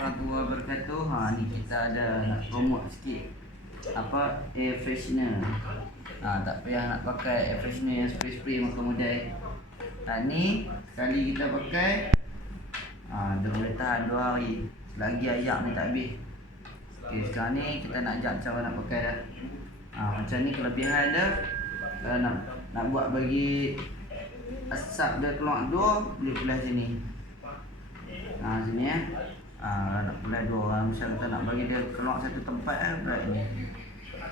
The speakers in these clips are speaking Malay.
warahmatullahi wabarakatuh. Ni kita ada nak promote sikit apa air freshener. Tak payah nak pakai air freshener yang spray-spray makan modal. Ni sekali kita pakai dia boleh tahan 2 hari selagi ayak ni tak habis. Okey, sekarang ni kita nak ajar cara nak pakai dah. Macam ni kelebihan dia. Kalau nak buat bagi asap dia keluar dua, boleh belah sini. Sini ya. Nak belah dua. Misal kita nak bagi dia keluar satu tempat belah ni.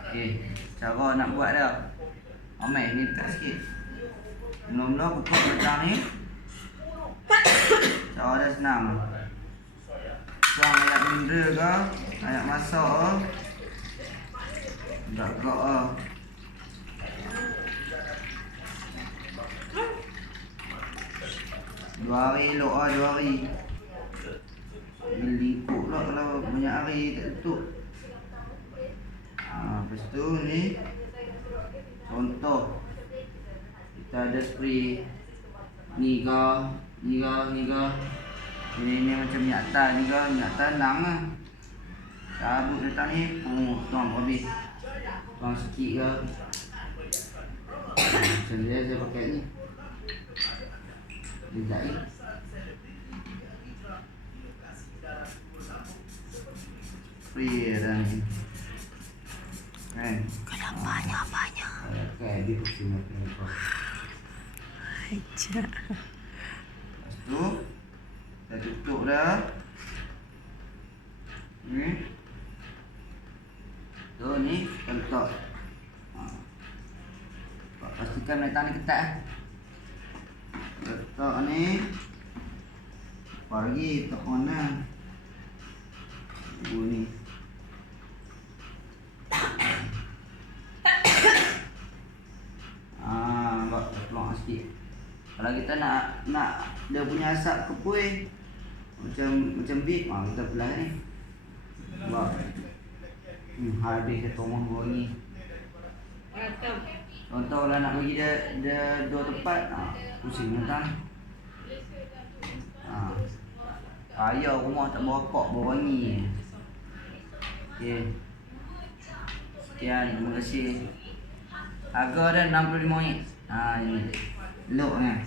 Okey, cara nak buat dia. Amai ni dekat sikit. Mula-mula buka macam ni. Cara dia senang. Tuang ayak mineral ke, ayak masak ke. Tak gak ke. Dua hari elok 2 hari. Liput pula kalau banyak hari tak tutup. Lepas tu ni contoh kita ada spray ni ke, ni ni macam minyak tan ni ke, minyak tanang lah. Cabut letak ni, tuang habis. Tuang sikit ke. Macam dia saya pakai ni. Letak ni. Spray dah ni. Kalau banyak. Okay, dia pusing makan apa. Ajak. Lepas tu dah tutup dah. Ni. Tu ni kita letak. Pastikan letak ni ketat. Letak ni. Lagi letak mana? Ni. Keluar sikit. Kalau kita nak dia punya asap kepui macam bit, kita belah ni. Buat habis satu rumah wangi. Contoh kalau nak bagi dia 2 tempat, pusing kan. Ayah rumah tak berokok, berwangi. Okey. Sekian, terima kasih. Harga dia RM65. Ini. Look kan.